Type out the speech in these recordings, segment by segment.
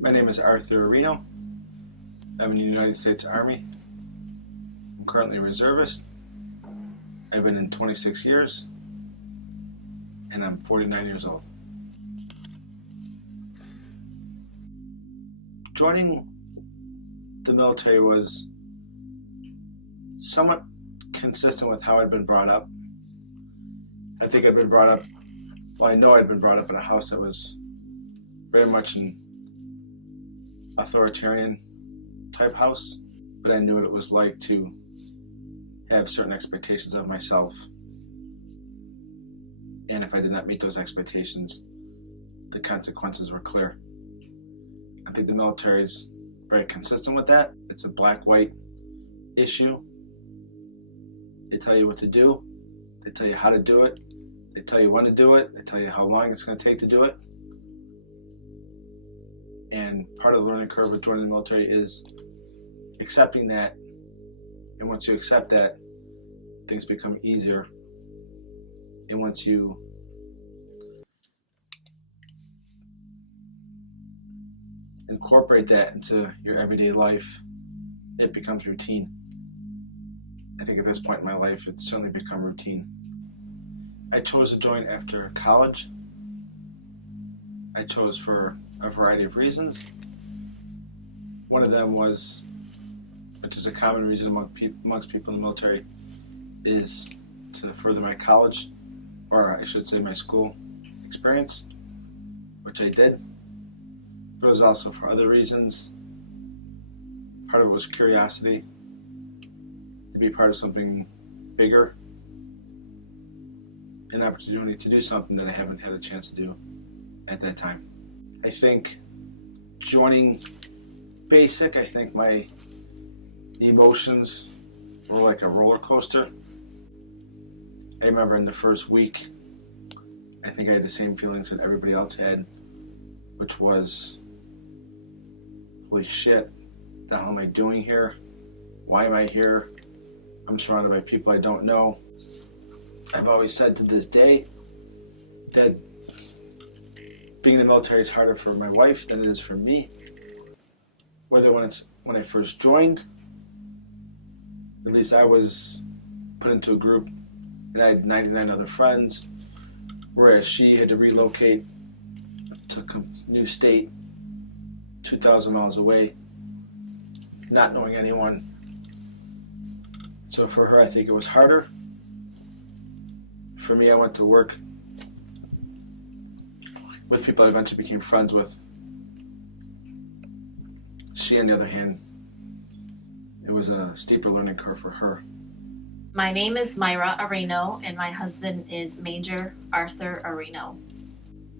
My name is Arthur Areno. I'm in the United States Army. I'm currently a reservist. I've been in 26 years, and I'm 49 years old. Joining the military was somewhat consistent with how I'd been brought up. I think I'd been brought up, well, I know I'd been brought up in a house that was very much an authoritarian type house, but I knew what it was like to have certain expectations of myself. And if I did not meet those expectations, the consequences were clear. I think the military is very consistent with that. It's a black-white issue. They tell you what to do. They tell you how to do it. They tell you when to do it. They tell you how long it's going to take to do it. And part of the learning curve with joining the military is accepting that. And once you accept that, things become easier. And once you incorporate that into your everyday life, it becomes routine. I think at this point in my life, it's certainly become routine. I chose to join after college. I chose for a variety of reasons. One of them was, which is a common reason amongst people in the military, is to further my college, or I should say my school experience, which I did. But it was also for other reasons. Part of it was curiosity, to be part of something bigger, an opportunity to do something that I haven't had a chance to do at that time. I think joining basic, I think my emotions were like a roller coaster. I remember in the first week, I think I had the same feelings that everybody else had, which was, holy shit, what the hell am I doing here? Why am I here? I'm surrounded by people I don't know. I've always said to this day that being in the military is harder for my wife than it is for me. Whether when I first joined, at least I was put into a group and I had 99 other friends, whereas she had to relocate to a new state 2,000 miles away, not knowing anyone. So for her, I think it was harder. For me, I went to work with people I eventually became friends with. She, on the other hand, it was a steeper learning curve for her. My name is Myra Areno, and my husband is Major Arthur Areno.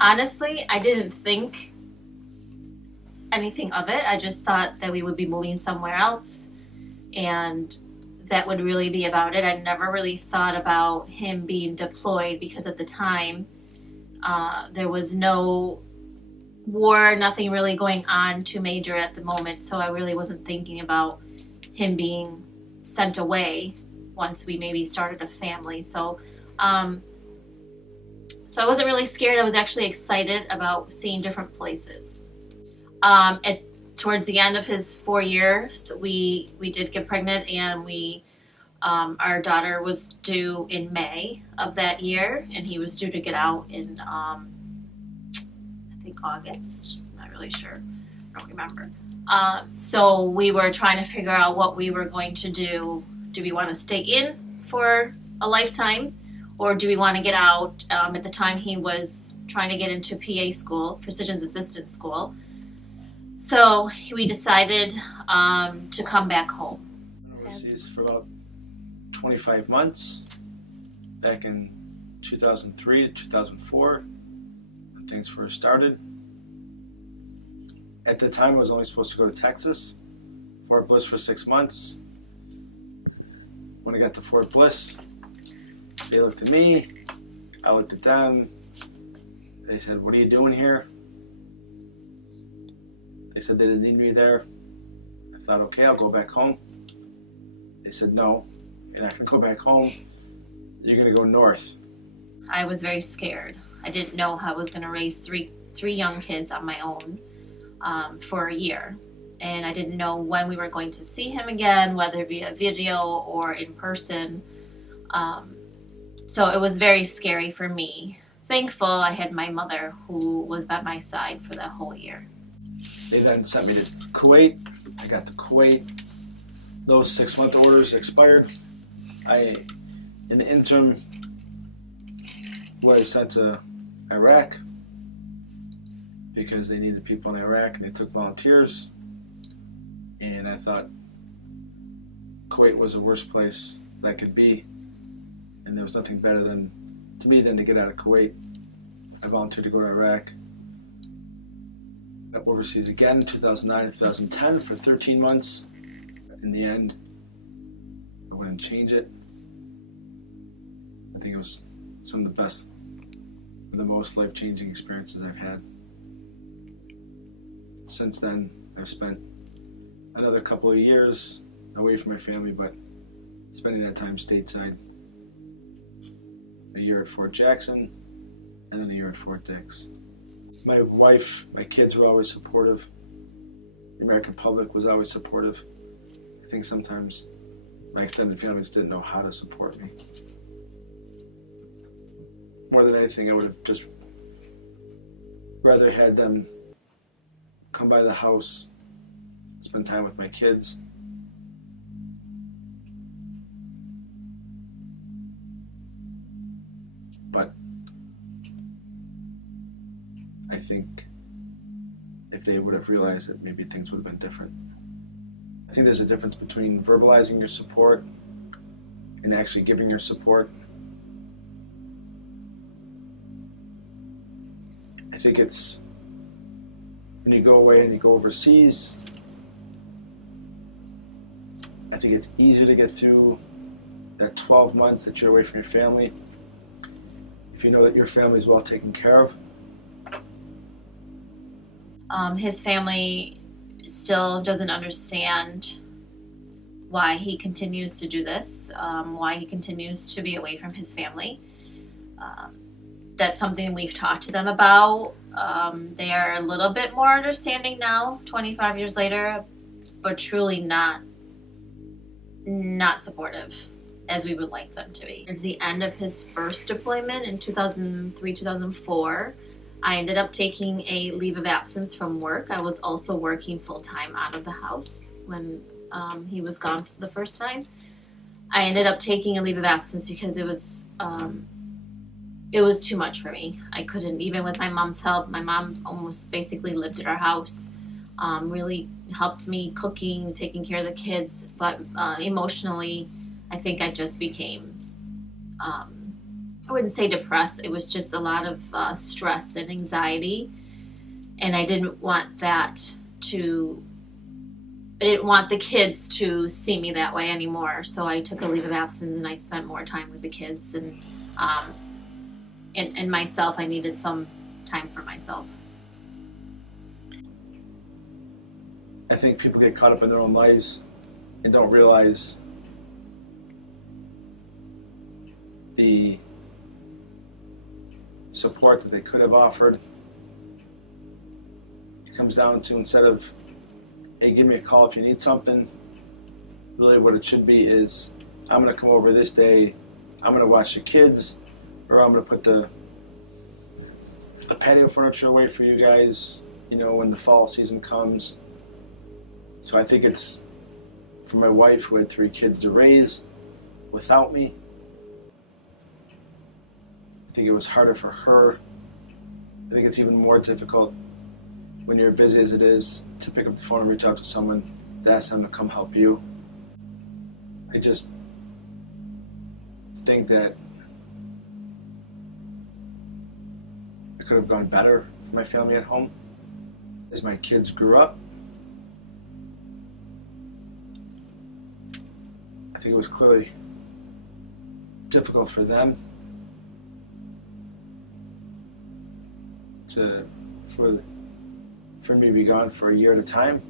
Honestly, I didn't think anything of it. I just thought that we would be moving somewhere else, and that would really be about it. I never really thought about him being deployed because at the time, there was no war, nothing really going on to Major at the moment, so I really wasn't thinking about him being sent away once we maybe started a family. So I wasn't really scared. I was actually excited about seeing different places. Towards the end of his 4 years, we did get pregnant, and our daughter was due in May of that year, and he was due to get out in I think August. I'm not really sure. I don't remember. So we were trying to figure out what we were going to do. Do we want to stay in for a lifetime, or do we want to get out? At the time, he was trying to get into PA school, Physician's Assistant School. So we decided to come back home. I went overseas for about 25 months, back in 2003 to 2004, when things first started. At the time, I was only supposed to go to Texas, Fort Bliss, for 6 months. When I got to Fort Bliss, they looked at me, I looked at them. They said, "What are you doing here?" They said they didn't need me there. I thought, okay, I'll go back home. They said, "No, you're not going to go back home. You're going to go north." I was very scared. I didn't know how I was going to raise three young kids on my own. for a year. And I didn't know when we were going to see him again, whether via video or in person. So it was very scary for me. Thankful I had my mother who was by my side for that whole year. They then sent me to Kuwait. I got to Kuwait. Those 6-month orders expired. In the interim, was sent to Iraq because they needed people in Iraq and they took volunteers. And I thought Kuwait was the worst place that could be, and there was nothing better to me, to get out of Kuwait. I volunteered to go to Iraq. Up overseas again in 2009 and 2010 for 13 months. In the end, I wouldn't change it. I think it was some of the best, the most life-changing experiences I've had. Since then, I've spent another couple of years away from my family, but spending that time stateside. A year at Fort Jackson, and then a year at Fort Dix. My wife, my kids were always supportive. The American public was always supportive. I think sometimes my extended family just didn't know how to support me. More than anything, I would have just rather had them come by the house, spend time with my kids. But I think if they would have realized it, maybe things would have been different. I think there's a difference between verbalizing your support and actually giving your support. I think it's when you go away and you go overseas, I think it's easier to get through that 12 months that you're away from your family if you know that your family is well taken care of. His family still doesn't understand why he continues to do this, why he continues to be away from his family. That's something we've talked to them about. They are a little bit more understanding now, 25 years later, but truly not supportive as we would like them to be. It's the end of his first deployment in 2003, 2004. I ended up taking a leave of absence from work. I was also working full-time out of the house when he was gone the first time. I ended up taking a leave of absence because it was too much for me. I couldn't, even with my mom's help. My mom almost basically lived at our house, really helped me cooking, taking care of the kids, but emotionally, I think I just became, I wouldn't say depressed. It was just a lot of stress and anxiety, and I didn't want the kids to see me that way anymore. So I took a leave of absence and I spent more time with the kids and myself. I needed some time for myself. I think people get caught up in their own lives and don't realize the support that they could have offered. It comes down to, instead of, hey, give me a call if you need something, really what it should be is, I'm going to come over this day, I'm going to watch the kids, or I'm going to put the patio furniture away for you guys, when the fall season comes. So I think it's, for my wife who had 3 kids to raise without me, I think it was harder for her. I think it's even more difficult when you're busy as it is to pick up the phone and reach out to someone to ask them to come help you. I just think that it could have gone better for my family at home. As my kids grew up, I think it was clearly difficult for them for me to be gone for a year at a time.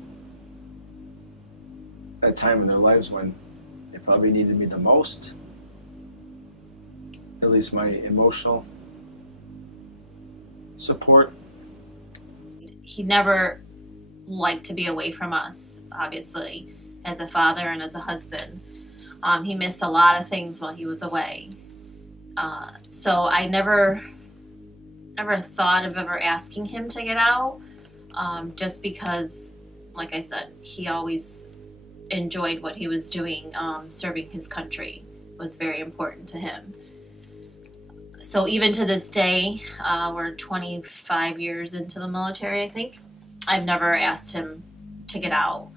At a time in their lives when they probably needed me the most, at least my emotional support. He never like to be away from us, obviously, as a father and as a husband. He missed a lot of things while he was away. So I never thought of ever asking him to get out, just because, like I said, he always enjoyed what he was doing. Serving his country was very important to him. So even to this day, we're 25 years into the military, I think. I've never asked him to get out.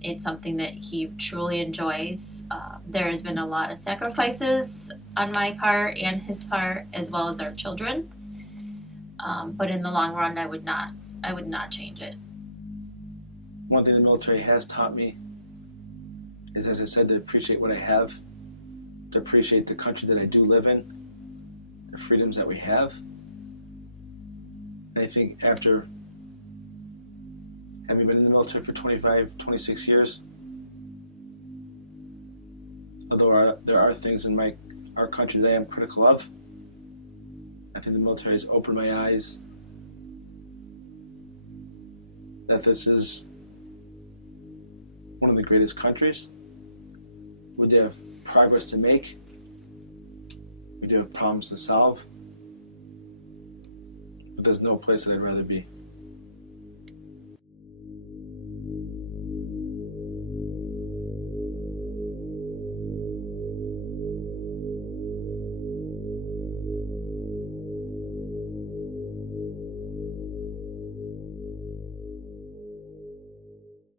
It's something that he truly enjoys. There has been a lot of sacrifices on my part and his part, as well as our children. But in the long run, I would not change it. One thing the military has taught me is, as I said, to appreciate what I have, to appreciate the country that I do live in, the freedoms that we have. And I think after having been in the military for 25, 26 years, although there are things in our country that I am critical of, I think the military has opened my eyes that this is one of the greatest countries. We do have progress to make. We do have problems to solve. But there's no place that I'd rather be.